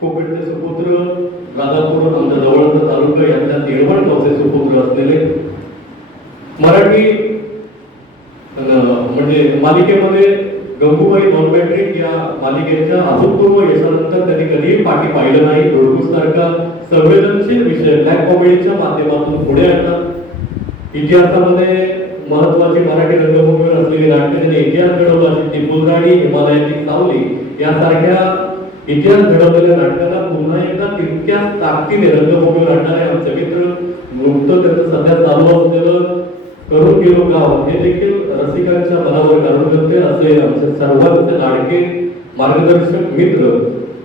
कोकणचे सुपुत्र राधापूर आमच्या जवळचा तालुका यांच्या निर्माण गावचे सुपुत्र असलेले मराठी म्हणजे मालिकेमध्ये गंगूबाई नॉन मॅट्रिक या मालिकेच्या अभूतपूर्व यशानंतर त्यांनी कधीही पाठी पाहिलं नाही. धुडकूस सारखा संवेदनशील विषय ब्लॅक कॉमेडीच्या माध्यमातून पुढे आणतात इतिहासामध्ये महत्वाची मराठी रंगभूमीवर असलेली नाट्य त्यांनी इतिहास घडवला टिपूल राणी फुलझाडी हिमालयाची सावली यासारख्या इतिहास घडवलेल्या नाटकाला पुन्हा एकदा तितक्याच ताकदीने रंगभूमीवर आणणारे आमचे मित्र. नुकतं त्यांचं सध्या चालू असलेलं करून गेलो गाव हे देखील रसिकांच्या मनावर काढून करते असे आमचे सर्वांचे लाडके मार्गदर्शक मित्र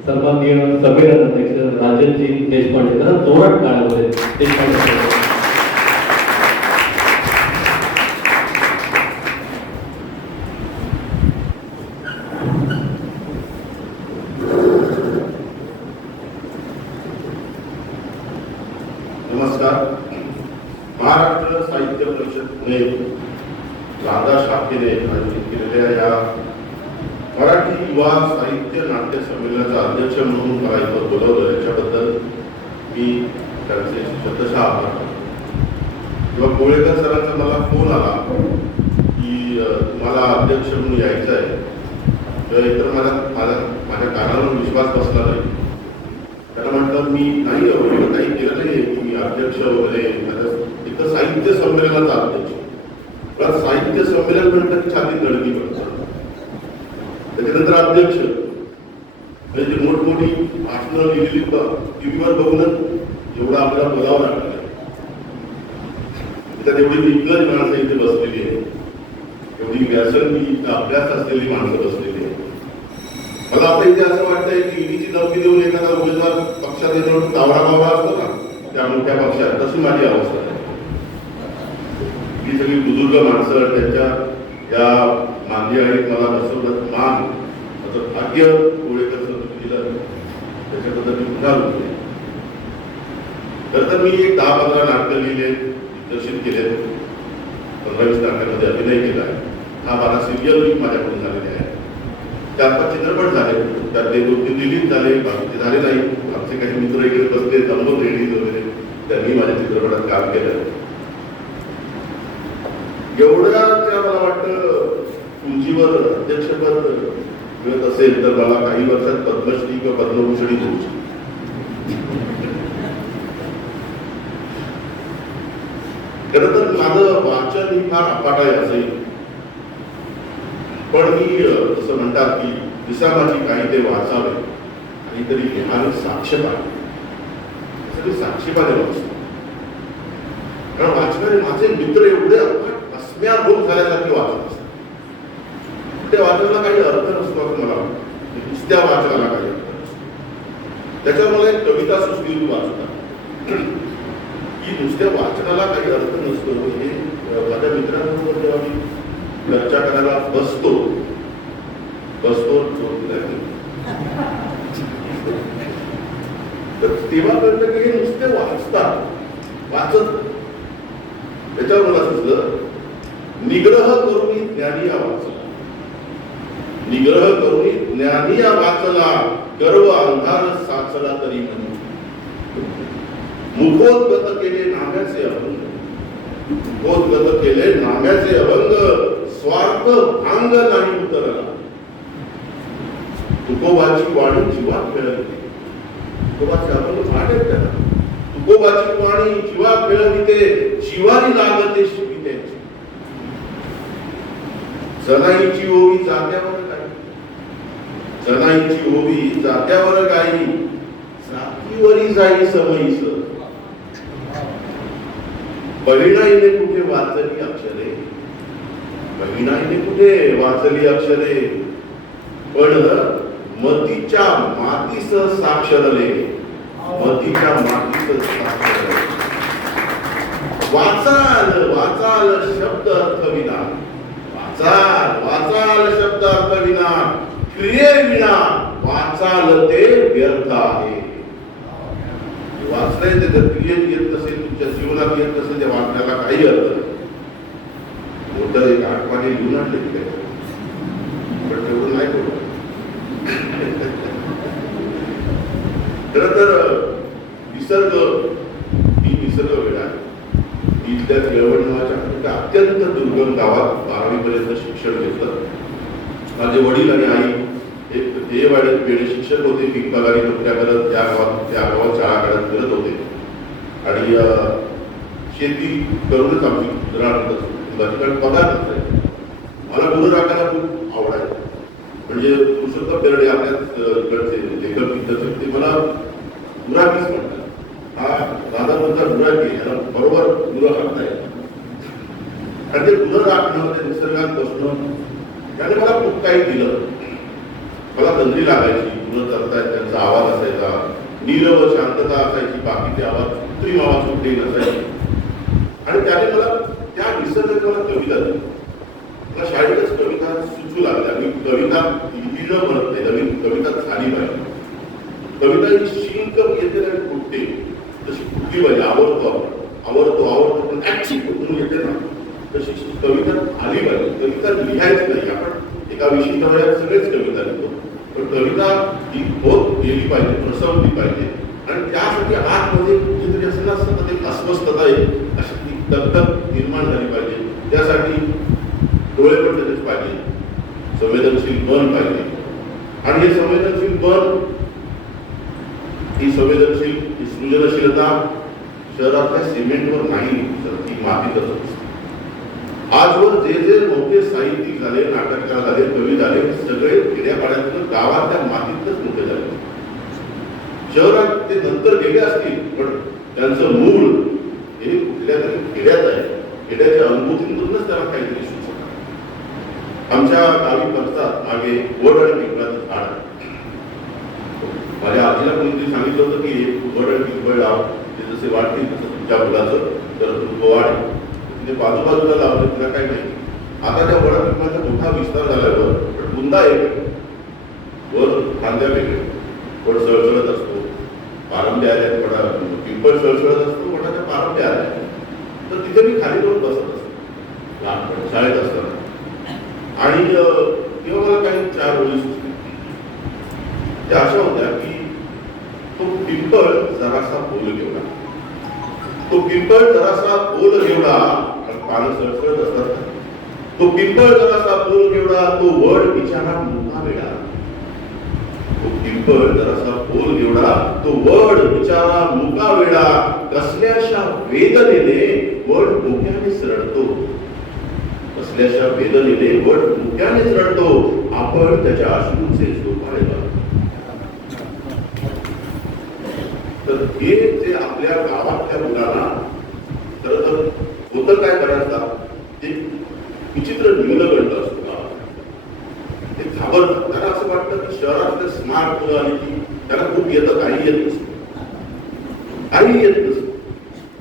सन्माननीय संमेलन अध्यक्ष राजनजी देशपांडे. त्यांना जोरात काळामध्ये देशपांडे साहेब. नमस्कार महाराष्ट्र साहित्य परिषद पुणे राधा शाखेने आयोजित केलेल्या या मराठी युवा साहित्य नाट्य संमेलनाचा अध्यक्ष म्हणून मला इथं बोलवलं याच्याबद्दल मी त्यांचे शब्दशः आभार मानतो. किंवा कोळेकर सरांचा मला फोन आला की अ, तुम्हाला अध्यक्ष म्हणून यायचं आहे तर एकतर मला माझा माझ्या कानावर विश्वास बसला नाही त्याला म्हटलं मी नाही एवढं काही केलं नाही की मी अध्यक्ष वगैरे इथं साहित्य संमेलनाचा अध्यक्ष. पण साहित्य संमेलन म्हटलं की छातीत गळती पडतात त्याच्यानंतर अध्यक्ष. म्हणजे जी मोठमोठी भाषणं लिहिलेली टीव्हीवर बघूनच एवढा आपल्याला बोलावं लागलं त्यात एवढी दिग्गज माणसं इथे बसलेली आहे एवढी व्यासंगी अभ्यास असलेली माणसं बसलेली आहे मला आता इथे असं वाटतंय की ईडीची धमकी देऊन एखादा उमेदवार पक्षात येतो तावरा बावरा असतो का? त्या मोठ्या पक्षात तशी माझी अवस्था आहे. ही सगळी बुजुर्ग माणसं त्यांच्या या मांदी आणि मला बसवलं मान असं भाग्य गोळेकर कसं दिलं. त्याच्याबद्दल मी पुन्हा होते खरं तर मी एक दहा पंधरा नाटकं लिहिले दिग्दर्शित केले. पंधरा वीस नाटकांमध्ये अभिनय केला. आहे हा बारा सिरियल माझ्याकडून झालेले आहे. चार पाच चित्रपट झाले. त्यात ते दोन तीन रिलीज झाले बाकीचे झाले नाही. आमचे काही मित्र इकडे बसले जमलो लेडीज वगैरे त्यांनी माझ्या चित्रपटात काम केलं. एवढ्या त्या मला वाटतं उंचीवर अध्यक्षपद मिळत असेल तर मला काही वर्षात पद्मश्री किंवा पद्मभूषणी देऊ शकते. खरं तर माझं वाचन ही फार अपाट आहे असंही पण मी असं म्हणतात की विसामाची काही ते वाचावे. काहीतरी लिहावे साक्ष सगळी सगळे साक्षीपाने वाचतो कारण वाचणारे माझे मित्र एवढे अफाट अस्म्याभूत झाल्यासारखे वाचत असतात. त्या वाचनाला काही अर्थ नसतो असं मला वाटतं. नुसत्या वाचनाला काही अर्थ नसतो. त्याच्यावर मला एक कविता सुचली वाचता. की नुसत्या वाचनाला काही अर्थ नसतो. हे माझ्या मित्रांबरोबर जेव्हा मी चर्चा करायला बसतो बसतो सेवा नाही. की हे नुसते वाचतात. वाचत. त्याच्यावर मला सुचलं निग्रह करून ज्ञानी या वाचला. निग्रह करून ज्ञानी या वाचला. गर्व अंधार साचला तरी म्हणे. मुखोद्गत केले नाम्याचे अभंग. मुखोद्गत केले नाम्याचे अभंग. स्वार्थ भांग नाही उतरला. तुकोबाची वाणी जीवात खेळवते तुकोबाचे अभंग पाठ त्याला. तुकोबाची वाणी जीवात खेळविते लागते शिवित्याची जनाईची ओवी जात्यावर काही जनाईची ओवी जात्यावर काही जातीवरी जाई समईस बहिणाईने कुठे वाचली अक्षरे? बहिणाईने कुठे वाचली अक्षरे? पण मतीच्या मातीस साक्षरले मतीच्या मातीस साक्षरले वाचाल वाचाल शब्द अर्थविना वाचाल वाचाल शब्द अर्थविना क्रिये विना वाचाल ते व्यर्थ आहे. वाचलंय ते जर क्रियेत येत नसेल तुमच्या जीवनात येत नसेल त्या वाचण्याला काही अर्थ नाही. मोठं एक आठवाने लिहून आणले तिकडे. पण तेवढं निसर्ग ही निसर्ग वेळ आहे. इथल्या केळवण नावाच्या अत्यंत दुर्गम गावात बारावीपर्यंत शिक्षण घेतलं. माझे वडील आणि आई एक ध्येय वेळे शिक्षक होते पीक पगारी नोकऱ्या करत त्या गावात त्या गावात शाळा काढत करत होते. आणि शेती करूनच आमची उदाहरण कारण पगार नसते खूप काही दिलं. मला तंद्री लागायची मुलं करतायत त्यांचा आवाज असायचा. नीरव शांतता असायची बाकीचे आवाज कृत्रिम आवाज कुठेही नसायचे. आणि त्याने मला त्या निसर्गात मला कविता दिली मला शाळेतच कविता सुचू लागल्या. मी कविता लिहिणं म्हणत नाही नवीन कविता झाली पाहिजे कविता ही शिंक येते आणि फुटते. तशी फुटली पाहिजे आवडतो आवडतो आवडतो पण ऍक्ची फुटून येते ना. तशी कविता आली पाहिजे. कविता लिहायच नाही. आपण एका विशिष्ट वयात सगळेच कविता लिहितो पण कविता ही होत गेली पाहिजे प्रसवली पाहिजे. आणि त्यासाठी आतमध्ये कुठेतरी असं ना सतत एक अस्वस्थता येईल अशी ती दगदग निर्माण झाली पाहिजे. त्यासाठी डोळे पण पाहिजे संवेदनशील मन पाहिजे. आणि हे संवेदनशील मन ही संवेदनशील ही सृजनशीलता शहरातल्या सिमेंटवर नाही तर ती मातीतच असते. आजवर जे जे मोठे साहित्यिक झाले नाटककार झाले कवी झाले सगळे खेड्यापाड्यातून गावातल्या मातीतच मोठे झाले. शहरात ते नंतर गेले असतील पण त्यांचं मूळ हे कुठल्या तरी खेड्यात आहे. खेड्याच्या अनुभूतीमधूनच त्याला काहीतरी सुचत आमच्या गावी बघतात मागे वड आणि पिंपळाचं झाड. माझ्या आजीला कोणीतरी सांगितलं होतं की वड आणि पिंपळ लाव ते जसे वाटतील तसं तुमच्या मुलाचं तर तू वाढ ते बाजूबाजूला लावलं तिला काही नाही. आता त्या वड पिंपळाचा मोठा विस्तार झाल्यावर पण बुंदा एक. आहे. वर फांद्या वेगळे. वड सळसळत असतो. पारंब्या आल्या वडा. पिंपळ सळसळत असतो वडाच्या पारंब्या आल्या तर तिथे मी खाली करून बसत असतो. लहानपण शाळेत असताना. आणि तेव्हा मला काही चार ओळी सुचल्या त्या अशा होत्या की तो पिंपळ जरासा बोल घेवला तो पिंपळ जरासा बोल घेवला पानं सळसळत असतात. तो पिंपळ जरासा बोल घेवला तो वड बिचारा मोठा वेळा तो पिंपळ जरासा बोल घेवला तो वड बिचारा मुका वेळा कसल्याशा वेदनेने वड मुक्याने सरडतो कसल्याशा वेदनेने वड मुक्यानेच सरडतो आपण त्याच्या अश्रूचे झोपाळे तर हे जे आपल्या गावातल्या मुलांना होतं काय करायचं ते विचित्र न्यूनगंड असतो ते घाबरतात. त्याला असं वाटतं की शहरातले स्मार्ट मुलं आली की त्याला खूप येतं काही येत नसतं. काही येत नसतं.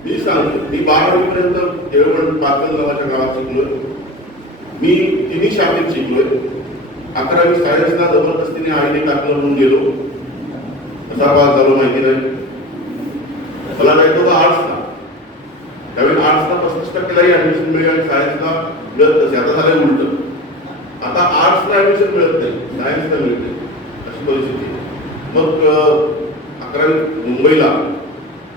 मी सांगतो मी बारावीपर्यंत केळवण पातळ नावाच्या गावात शिकलोय. मी तिन्ही शाखेत शिकलोय. अकरावी सायन्सला जबरदस्तीने आईने टाकलं म्हणून गेलो. कसा पास झालो माहिती नाही. मला नाही तो आर्ट्सला त्यावेळी आर्ट्सला टक्केलाही ऍडमिशन मिळेल आणि सायन्सला मिळत नसे आता झालं उलट. आता आर्ट्सला ऍडमिशन मिळत नाही. सायन्सला मिळते अशी परिस्थिती मग अकरावी मुंबईला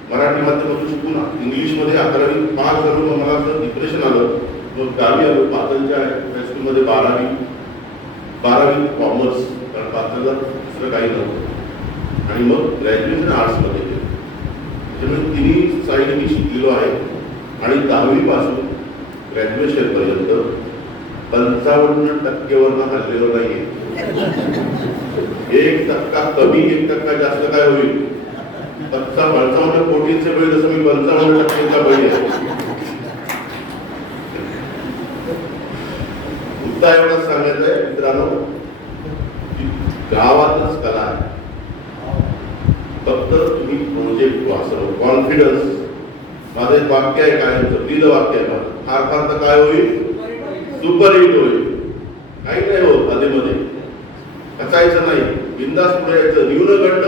मराठी माध्यमातून शिकून इंग्लिशमध्ये अकरावी पास झालो मग मला असं डिप्रेशन आलं. मग गावी आलो पातळच्या हायस्कूलमध्ये बारावी बारावी कॉमर्स कारण पातळला दुसरं काही नव्हतं. आणि मग ग्रॅज्युएशन आर्ट्समध्ये केलं त्यामुळे तिन्ही साईड मी शिकलेलो आहे. आणि दहावीपासून ग्रॅज्युएशन पर्यंत पंचावन्न टक्केवरनं हल्लेलो नाहीये. एक टक्का कमी एक टक्का जास्त काय होईल? पंचा पंचावन्न कोटीचे बळी जसं मी पंचावन्न टक्केचा बळी आहे. मुद्दा एवढाच सांगायचा आहे मित्रांनो गावातच कला आहे. फक्त तुम्ही प्रोजेक्ट वाचव कॉन्फिडन्स माझं एक वाक्य आहे काय प्रिय वाक्य आहे माझं फार फार तर काय होईल? सुपर हिट होईल. काही नाही होत आधीमध्ये कचायचं नाही. बिंदास पुढे यायचं. न्यूनगंड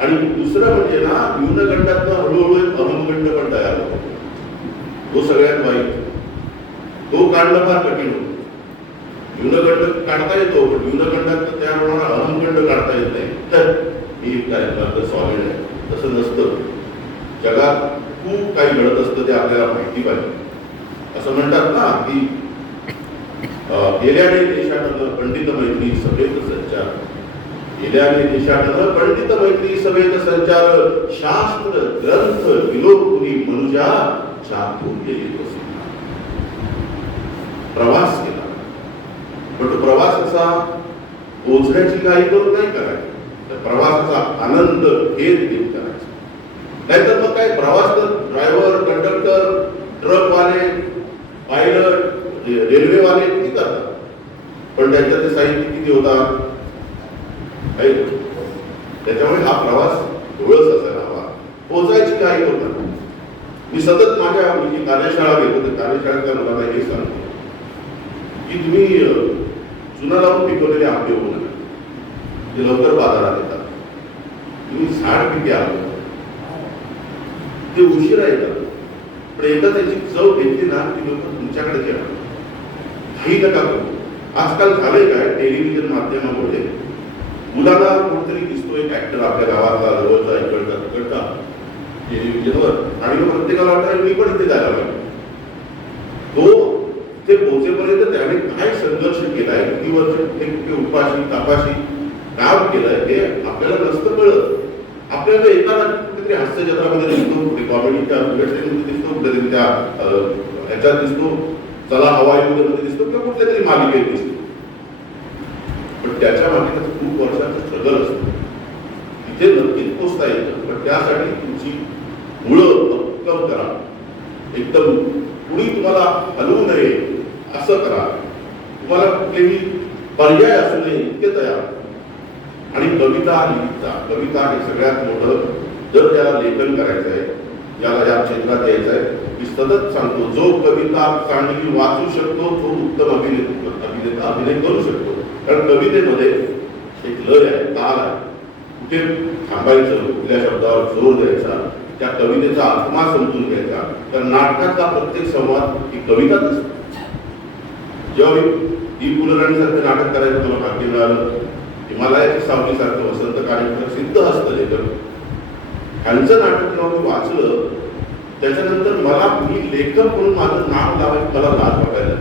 आणि दुसरं म्हणजे ना न्यूनगंडात हळूहळू एक अहमगंड पण तयार होतो. तो सगळ्यात वाईट. तो काढणं फार कठीण होतं. न्यूनगंड काढता येतो पण न्यूनगंडात तयार होणारा अहमगंड काढता येत नाही. तर ही काय सॉलिड आहे. तसं नसतं. जगात असतं ते आपल्याला माहिती पाहिजे. असं म्हणतात ना की गेल्याने देशाटन पंडित मैत्री सभेत संचार. गेल्याने देशाटन पंडित मैत्री सभेत संचार शास्त्र ग्रंथ विलोकुनी मनुजा चातुर्य गेली प्रवास केला. पण तो प्रवास असा पोचण्याची काही करून नाही करायची. तर प्रवासाचा आनंद घेत घेत करायचा. नाहीतर मग काय प्रवास तर ड्रायव्हर कंडक्टर ट्रकवाले पायलट म्हणजे रेल्वेवाले किती करतात पण त्यांच्या ते साहित्य किती होतात काही त्याच्यामुळे हा प्रवास डोळस असायला हवा. पोचायची काही होता मी सतत माझ्या म्हणजे कार्यशाळा घेतो तर कार्यशाळेतल्या मुलांना हे सांगतो की तुम्ही चुना लावून पिकवलेले आंबे होऊ नका ते लवकर बाजारात येतात. तुम्ही झाड पिके आलो ते उशिरा येतात पण एकदा त्याची चव घेतली ना की लोक तुमच्याकडे येणार काही नका करू. आजकाल झालंय काय टेलिव्हिजन माध्यमामुळे? मुलाला कोणतरी दिसतो एक ऍक्टर आपल्या गावातला जवळचा इकडचा तिकडचा टेलिव्हिजनवर. आणि मग प्रत्येकाला वाटतं मी पण इथे जायला पाहिजे. तो ते पोहोचेपर्यंत त्याने काय संघर्ष केलाय? किती वर्ष कुठे उपाशी तापाशी काम केलंय हे आपल्याला नसतं कळत. आपल्याला येताना कुठेतरी हास्य जत्रामध्ये दिसतो कुठे कॉमेडीच्या मध्ये दिसतो कुठेतरी त्या ह्याच्यात दिसतो चला हवाई मध्ये दिसतो किंवा कुठल्या तरी मालिकेत दिसतो. पण त्याच्यामागे त्याचं खूप वर्षाचं स्ट्रगल असतं. तिथे नक्कीच पोचता येतं पण त्यासाठी तुमची मुळं भक्कम करा. एकदम कुणी तुम्हाला हलवू नये असं करा. तुम्हाला कुठलेही पर्याय असू नये इतके तयार. आणि कविता लिहिता. कविता हे सगळ्यात मोठं जर त्याला लेखन करायचं आहे ज्याला या क्षेत्रात यायचं आहे मी सतत सांगतो जो कविता चांगली वाचू शकतो तो उत्तम अभिनेता अभिनेता अभिनय करू शकतो. कारण कवितेमध्ये एक लय आहे ताल आहे. कुठे थांबायचं कुठल्या शब्दावर जोर द्यायचा त्या कवितेचा आत्मा समजून घ्यायचा. तर नाटकातला प्रत्येक संवाद ही कविताच असते. जेव्हा मी पुलराणीसारखं नाटक करायचं मला भाग्य मिळालं हिमालयाची सावलीसारखं वसंत कार्यक्रम सिद्ध असतं लेखक नाटक जेव्हा मी वाचलं. त्याच्यानंतर मला मी लेखक म्हणून माझं नाव लावायचं मला लाज वाटायला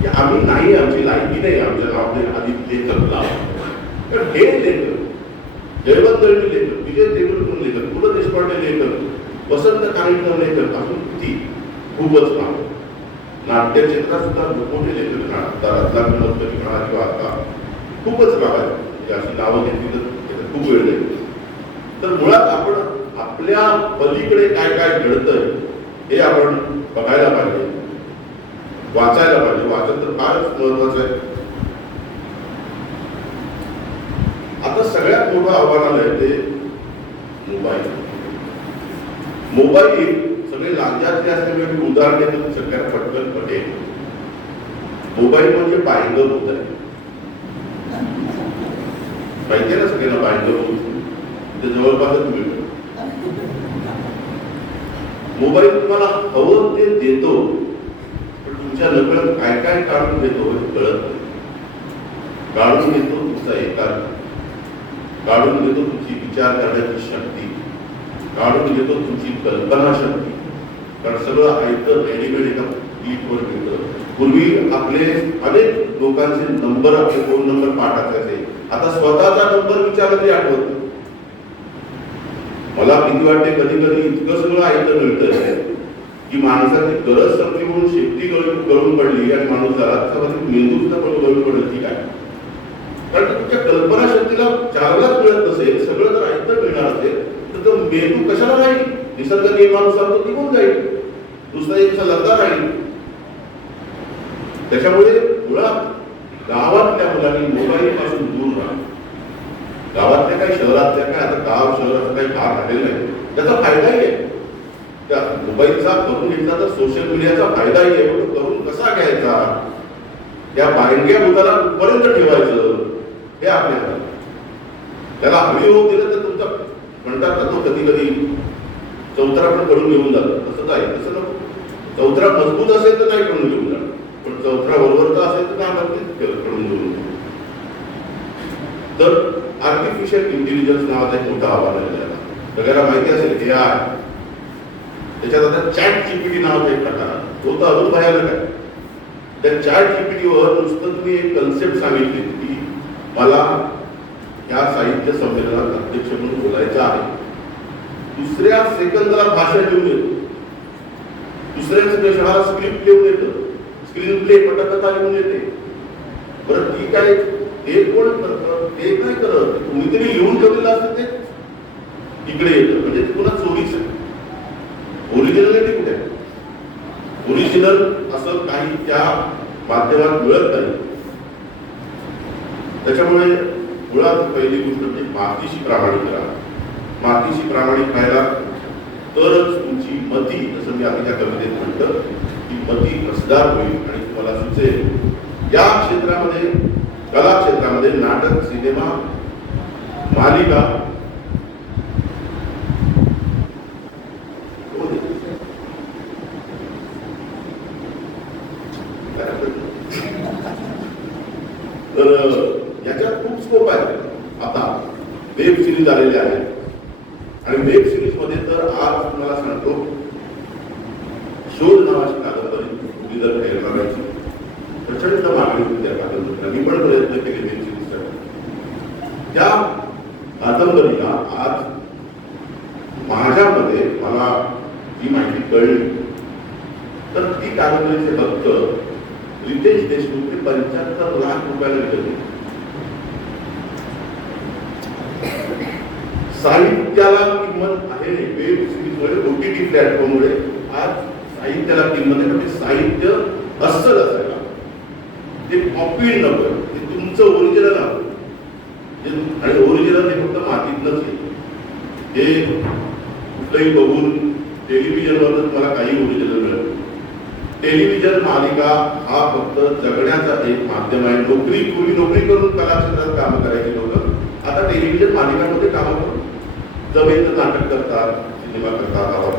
की आम्ही नाही आमची लायकी नाही आमच्या नावाने आधी लेखक लावा कारण हे लेखक जयवंत दळवी लेखक विजय तेंडुलकर लेखक पु ल देशपांडे लेखक वसंत कानिटकर लेखक असून किती खूपच नाव. नाट्य क्षेत्रात सुद्धा मोठे लेखक म्हणा आता रत्नाकर म्हणा किंवा आता खूपच नाव आहे म्हणजे अशी नावं घेतली तर खूप वेळ लागेल. तर मुळात आपण आपल्या पलीकडे काय काय घडतंय हे आपण बघायला पाहिजे. वाचायला पाहिजे. वाचन तर फारच महत्वाचं आहे. आता सगळ्यात मोठं आव्हान आलंय ते मोबाईल. मोबाईल सगळे लांजातले असल्यामुळे मी उदाहरण देतो सगळ्यात पटकन पटेल. मोबाईल म्हणजे बायंगर होत आहे. माहिती ना सगळ्यांना बायंगर होत? ते जवळपासच मिळतं. मोबाईल तुम्हाला हवं ते देतो पण तुमच्या नकळत काय काय काढून घेतो हे कळत नाही. काढून घेतो तुमचा एकाग्र काढून घेतो तुमची विचार करण्याची शक्ती काढून घेतो तुमची कल्पना शक्ती. कारण सगळं ऐकतं रेडीमेड एका क्लिकवर मिळतं. पूर्वी आपले अनेक लोकांचे नंबर आपले फोन नंबर पाठ असायचे आता स्वतःचा नंबर विचारला तरी आठवत नाही. मला भीती वाटते कधी कधी इतकं सगळं ऐकतं मिळतंय. की माणसाची गरज संपली म्हणून शेती गळून पडली आणि माणूस जरा त्यामध्ये मेंदू सुद्धा पण गळून पडलं ठीक आहे? कारण तुमच्या कल्पनाशक्तीला चारलाच मिळत नसेल सगळं जर ऐकतं मिळणार असेल तर तो मेंदू कशाला राहील? निसर्ग नियमानुसार तो निघून जाईल? दुसरा एक लगदा राहील. त्याच्यामुळे मुळात गावातल्या मुलांनी मोबाईल पासून दूर राहा. गावातल्या काही शहरातल्या काय आता गाव शहराचा काही भाग राहिलेला नाही. त्याचा फायदाही आहे. त्या मोबाईलचा करून घेतला तर सोशल मीडियाचा फायदाही आहे. म्हणून करून कसा घ्यायचा? त्या बायंग्या मुलाला कुठपर्यंत ठेवायचं? हे आपल्या त्याला हवी होऊ दिलं तर तुमचा म्हणतात ना तो कधी कधी चौथरा पण करून घेऊन जातो. तसं आहे. तसं नको चौथरा मजबूत असेल तर नाही करून घेऊन जाणार पण चौथरा बरोबर असेल तर नाही करून कडून घेऊन तर आर्टिफिशियल इंटेलिजन्स नावाचा एक मोठा आव्हान आहे त्याला. सगळ्याला माहिती असेल ए आय त्याच्यात आता चॅट जीपीटी नावाचा एक प्रकार तो तर अजून भयानक आहे. त्या चॅट जीपीटीवर नुसतं तुम्ही एक कन्सेप्ट सांगितली की मला या साहित्य संमेलनात अध्यक्ष म्हणून बोलायचं आहे. दुसऱ्या सेकंदाला भाषा लिहून येतो दुसऱ्या क्षणाला स्क्रिप्ट लिहून येतं स्क्रीन प्ले पटकथा लिहून येते बरं ठीक आहे. ते कोण करतं ते काय करत? कोणीतरी लिहून ठेवलेलं असतं ते. इकडे येतं. म्हणजे पुन्हा चोरीच आहे कुठे? ओरिजिनल असं काही त्या माध्यमात मिळत नाही. त्याच्यामुळे मुळात पहिली गोष्ट म्हणजे मातीशी प्रामाणिक राहा. मातीशी प्रामाणिक राहिला तरच तुमची मती जसं मी आधी त्या कवितेत म्हटलं ती मती रसदार होईल आणि तुम्हाला सुचेल. या क्षेत्रामध्ये कला क्षेत्रामध्ये नाटक सिनेमा मालिका. तर याच्यात खूप स्कोप आहे. आता वेब सिरीज आलेले आहेत. आणि वेब सिरीजमध्ये तर आज तुम्हाला सांगतो शोध नावाची कादंबरी तुम्ही जर प्रचंड मागणी होती त्या कादंबरीला मी पण प्रयत्न केले वेब सिरीजसाठी त्या कादंबरीला आज माझ्या मते मला जी माहिती कळली तर ती कादंबरीचे फक्त रितेश देशमुख हे पंच्याहत्तर लाख रुपयाला विकत साहित्याला किंमत आहे वेब सिरीजमुळे ओटीटी प्लॅटफॉर्ममुळे आज साहित्याला किंमत आहे म्हणजे साहित्य अस्सल असायला ते कॉपी नको ते तुमचं ओरिजिनल हवं जे- आणि ओरिजिनल हे फक्त मातीतलंच आहे हे कुठलंही बघून टेलिव्हिजनवर तुम्हाला काही ओरिजिनल मिळत टेलिव्हिजन मालिका हा फक्त जगण्याचा एक माध्यम आहे नोकरी पूर्वी नोकरी करून कला क्षेत्रात कामं करायची लोक आता टेलिव्हिजन मालिकांमध्ये कामं करून जमेचं नाटक करतात सिनेमा करतात आवाज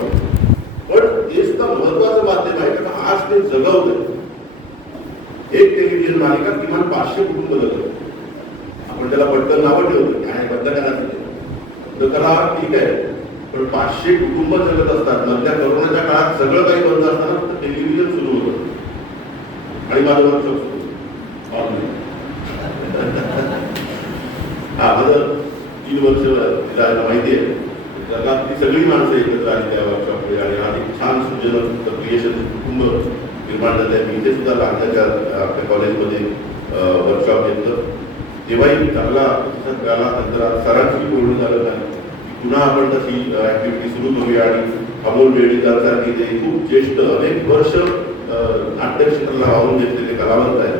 पण तेच तर महत्वाचं माध्यम आहे कारण आज ते जगवतं एक टेलिव्हिजन मालिका किमान पाचशे कुटुंब जगवत आपण त्याला बद्दल नावं ठेवतो काय बद्दल करायचं कला करा ठीक आहे पण पाचशे कुटुंब जगत असतात. मधल्या करोनाच्या काळात सगळं काही बंद असताना टेलिव्हिजन सुरू होतं. आणि माझं वर्कशॉप सुरू होतं. ऑनलाईन हा तीन वर्ष जायला माहिती आहे. जगातली सगळी माणसं एकत्र आली त्या वर्कशॉपमध्ये आणि हा छान सुजनक क्रिएशन कुटुंब निर्माण झाले आहे. मी इथे सुद्धा लागण्याच्या आपल्या कॉलेजमध्ये वर्कशॉप घेतलं. तेव्हाही चांगला प्रतिसाद मिळाला. नंतर सरांशी बोलणं झालं नाही. की पुन्हा आपण तशी ऍक्टिव्हिटी सुरू करूया आणि अमोल वेळीदारसारखी ते खूप ज्येष्ठ अनेक वर्ष नाट्यक्षेत्राला नाट्य वाहून घेतलेले कलावंत आहेत.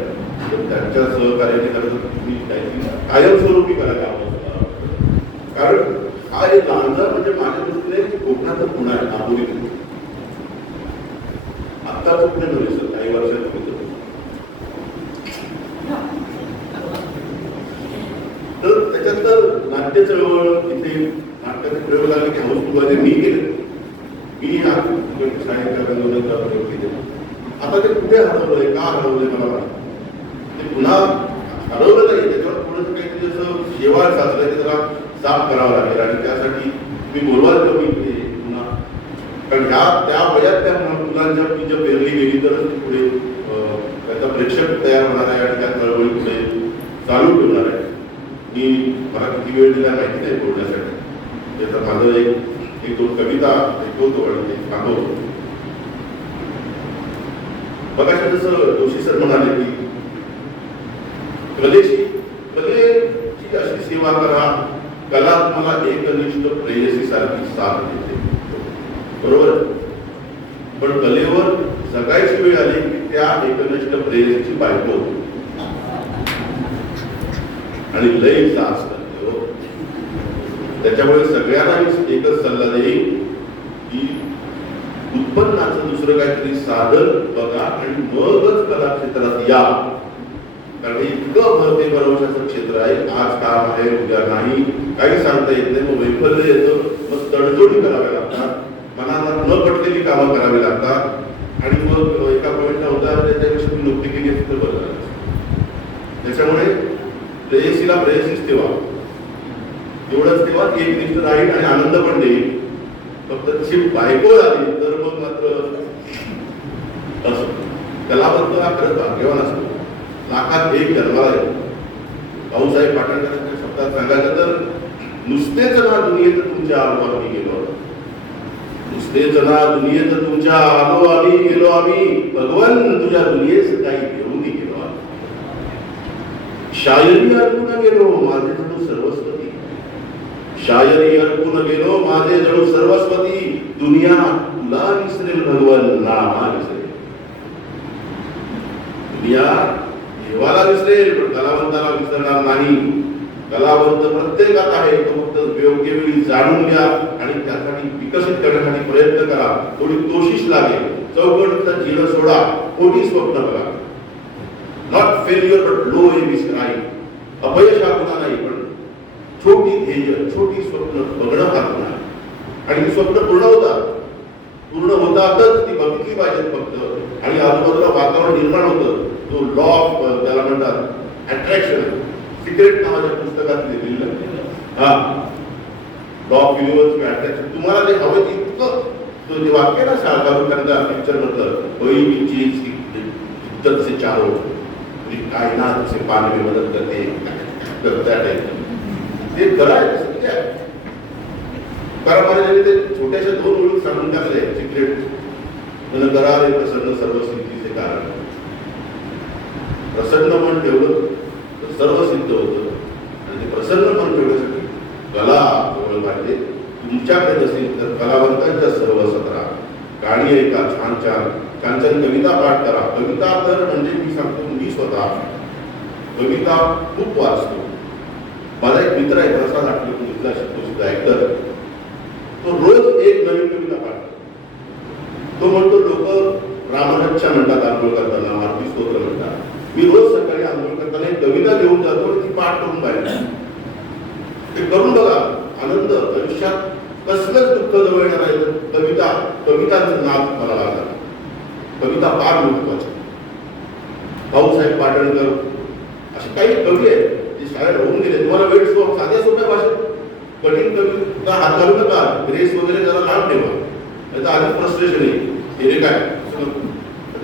त्यांच्या सहकार्याने खरं तुम्ही त्यांची कायमस्वरूपी करायला आवडतं कारण हा एक लांजा म्हणजे माझ्या दृष्टीने कोकणाचा पुणा आहे नागोरी आत्ता पुणे नव्हे सर काही वर्षात होतं तर त्याच्यानंतर नाट्य चळवळ इथे नाट्याचे प्रयोग आले की हाऊस फुगाचे मी केले. मी आज म्हणजे शाळेच्या प्रयोग केले आता ते कुठे हरवलंय का हरवलंय मला वाटतं ते पुन्हा ठरवलं नाही त्याच्यावर थोडंसं काहीतरी असं शेवाळ साचलं ते जरा साफ करावं लागेल. आणि त्यासाठी मी बोलवाल कमी पुन्हा. कारण ह्या त्या वयात त्या मुलांच्या बीज पेरली गेली तरच पुढे त्याचा प्रेक्षक तयार होणार आहे आणि त्या चळवळी पुढे चालू ठेवणार आहे. मी मला किती वेळ दिला माहिती नाही बोलण्यासाठी. त्याचं माझं एक एक दोन कविता ऐकवतो आणि ते सांगवतो बघा जसं जोशी सर म्हणाले की कलेची कलेची अशी सेवा करा. कला तुम्हाला एकनिष्ठ प्रेयसी सारखी साथ देते. बरोबर? पण कलेवर जगायची वेळ आली की त्या एकनिष्ठ प्रेयसीची बायको. आणि लय सास करते हो. त्याच्यामुळे सगळ्यांना मी एकच सल्ला देईन की उत्पन्नाचं दुसरं काहीतरी साधन बघा आणि मगच कला क्षेत्रात या. कारण इतकं भरते भरवशाचं क्षेत्र आहे आज काम आहे उद्या नाही. काही सांगता येत नाही मग वैफल्य येतं मग तडजोडी कराव्या लागतात. मनाला न पटलेली कामं करावी लागतात. आणि मग एका पॉईंटला होता त्याच्यापेक्षा तुम्ही नोकरी केली असते तर बरं त्याच्यामुळे प्रेयसीला प्रेयसीच ठेवा. एवढंच तेव्हा एक निष्ठ राहील आणि आनंद पण देईल. फक्त तशी बायको झाली तर मग मात्र असं. कलावंत हा खरंच भाग्यवान असतो. लाखात एक जन्माला येतो भाऊसाहेब पाटणकरांच्या शब्दात सांगायचं तर नुसतेच ना दुनियेत तुमच्या आलो आम्ही. गेलो नुसतेच ना दुनियेत तुमच्या आलो आम्ही गेलो आम्ही. भगवान तुझ्या दुनियेस काही घेऊन गेलो आम्ही. शायरी अर्पून गेलो माझे जणू सर्वस्वती. शायरी अर्पून गेलो माझे जणू सर्वस्वती. दुनिया तुला विसरेल भगवान नामा विसरेल. दुनिया देवाला विसरेल पण कलावंताला विसरणार नाही. कलावंत प्रत्येकात आहे तो फक्त योग्य वेळी जाणून घ्या आणि त्यासाठी विकसित करण्यासाठी प्रयत्न करा. थोडी कोशिश लागेल चौकट झिल सोडा कोणी स्वप्न बघा. Not failure but low aim is crime अपयश हा गुन्हा नाही पण छोटी ध्येय छोटी स्वप्न बघणं हा गुन्हा आणि स्वप्न पूर्ण होतात. पूर्ण होतातच ती बघितली पाहिजेत फक्त. आणि आजूबाजूला वातावरण निर्माण होतं. जो लॉ ऑफ त्याला uh, म्हणतात अट्रॅक्शन सिक्रेट नावाच्या पुस्तकात लिहिलेलं आहे. हा लॉ ऑफ युनिव्हर्स अट्रॅक्शन तुम्हाला जे हवं इतकं तो जे वाक्य ना शाळकारून त्यांचा पिक्चर मधलं होई मी चीज की शिद्दत से चाहो पूरी कायनात से पाने में मदद करते. तर त्या टाईप ते करायचं सत्य आहे. कारण महाराजांनी ते छोट्याशा दोन ओळी सांगून टाकले सिक्रेट मन करारे प्रसन्न सर्व सिद्धीचे कारण प्रसन्न मन ठेवलं तर सर्व सिद्ध होतं. आणि ते प्रसन्न मन ठेवण्यासाठी कला जवळ पाहिजे? तुमच्याकडे नसेल तर कलावंतांच्या सर्व सत्रा गाणी ऐका छान छान. छान छान कविता पाठ करा. कविता तर म्हणजे मी सांगतो मी स्वतः. कविता खूप वाचतो. माझा एक मित्र आहे प्रसाद आठवले इथला शिकतो सुद्धा ऐकलं तो रोज एक नवीन कविता पाठ तो म्हणतो लोक रामरक्षा म्हणतात आंघोळ करताना मारुती स्तोत्र म्हणतात. मी रोज सकाळी आंघोळ करताना एक कविता घेऊन जातो आणि ती पाठ करून बाहेर ते करून बघा आनंद आयुष्यात कसलंच दुःख जवळ येणार आहे कविता कवितांचं नाद मला लागला. कविता फार महत्वाची. भाऊसाहेब पाटणकर असे काही कवी आहेत जे शाळेत होऊन गेले. तुम्हाला वेळ सो साध्या सोप्या भाषेत. कठीण कविता हात घालू नका. ग्रेस वगैरे जरा लांब ठेवा. नाही तर आधी फ्रस्ट्रेशन येईल. हे रे काय?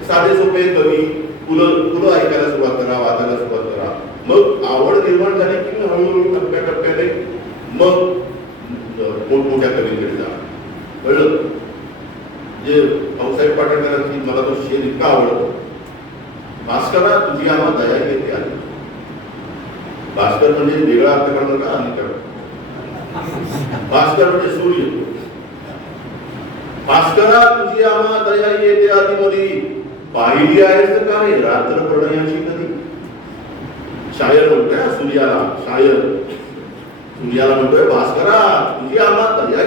साधे सोपे कवी फुलं फुलं ऐकायला सुरुवात करा वाचायला सुरुवात करा. मग आवड निर्माण झाली की मग हळूहळू टप्प्याटप्प्याने मग मोठमोठ्या कवींकडे जा. कळलं? जे भाऊसाहेब पाटणकरांची मला तो शेर इतका आवडतो. भास्करा तुझी आम्हा दया घेते आली भास्कर म्हणजे वेगळा अर्थ करणार का अलीकडे भास्कर म्हणजे सूर्य. भास्करा तुझी आम्हा दया येते आधी मधी. पाहिली आहेस तर काय रात्र प्रणयाची कधी? शायर म्हणतोय सूर्याला शायर. सूर्याला म्हणतोय भास्करा तुझी आम्हा दया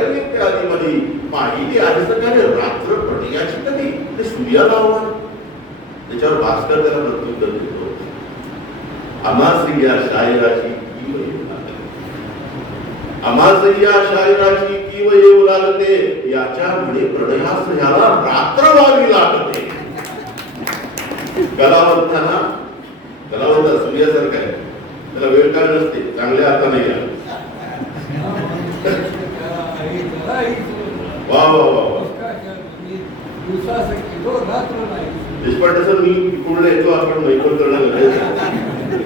आधी मधी पाहिली आहेस तर काय रात्र प्रणयाची कधी? ते सूर्याला आव्हान त्याच्यावर भास्कर त्याला प्रत्युत्तर देतो. आम्हास या शायराची कीव आम्हास या शायराची किव येऊ लागते? याच्या म्हणे प्रणयास ह्याला रात्र व्हावी लागते. कलावंताना कलावंत सूर्यासारखा आहे. त्याला वेळ काय नसते चांगल्या अर्थाने घ्या. वा वा वा वा. देशपांडे सर मी पुढे येतो आपण मैफल करणं गरजेचं.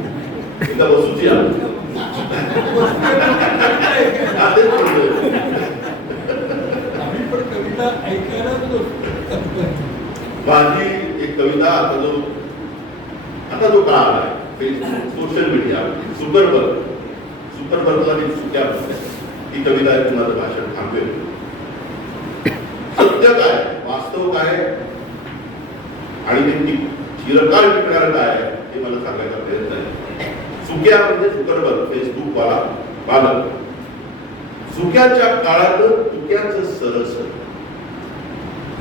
एकदा बसूची हा, म्हणतोय. माझी कविता आता जो आता जो काळ आलाय फेसबुक सोशल मीडिया सुपरबर्ग सुपरबर्गला मी सुट्या ती कविता आहे माझं भाषण थांबवेल. सत्य काय? वास्तव काय? आणि ते टिक- चिरकाल टिकणार काय? हे मला सांगायचा प्रयत्न आहे. सुक्या म्हणजे सुकरबर्ग फेसबुक वाला बालक. सुक्याच्या काळात तुक्याच सरस.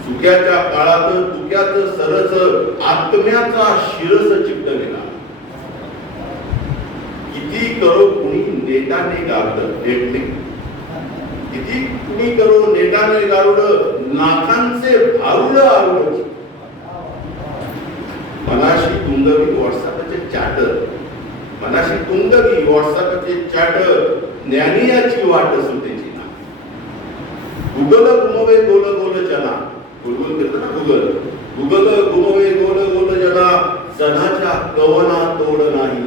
सुख्याच्या काळात तुक्याच सरस आत्म्याचा शिरस चिकटलेला किती करो कुणी नेटाने गावलं नेटने किती कुणी करो नेटाने गावलं नाकांचे भारुड आरुड. मनाशी तुंगवी व्हॉट्सअपचे चॅटर मनाशी तुंगवी व्हॉट्सअपचे चॅटर ज्ञानियाची वाट सुटेची ना. गुगल गुमवे गोल गोल जना गुलगुल करतो ना गुगल. गुगल गुमवे गोल गोल जना जनाच्या कवना तोड नाही.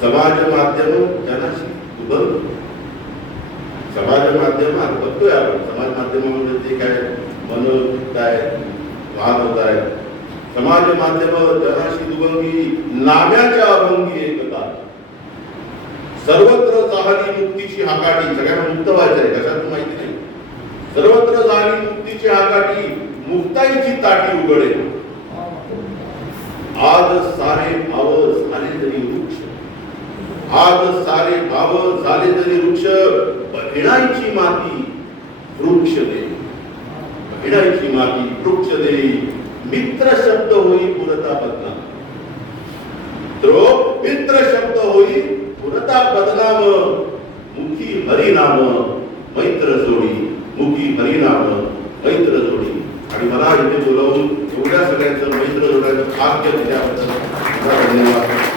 समाज माध्यम जनाशी गुगल समाज माध्यमात बघतोय आपण. समाज माध्यमामध्ये जे काय? मन काय? वाद होत आहेत. समाज माध्यम जनाशी दुभंगी नाम्याच्या अभंगी एकता. सर्वत्र चाहली मुक्तीची हाकाटी. सगळ्यांना मुक्त व्हायचं आहे. कशात माहिती नाही. सर्वत्र झाली मुक्तीची हाकाटी मुक्ताईची ताटी उघडे आज सारे भाव झाले तरी वृक्ष. आज सारे भाव झाले तरी वृक्ष बहिणाईची माती वृक्ष दे बहिणाईची माती वृक्ष दे मित्र शब्द होई पुरता बदनाम तो मित्र शब्द होई पुरता बदनाम मुखी हरिनाम मैत्र जोडी मुखी हरिनाम. मैत्र जोडी. आणि मला इथे बोलावून एवढ्या सगळ्यांचं मैत्र जोडायचं भाग्य दिल्याबद्दल मला धन्यवाद.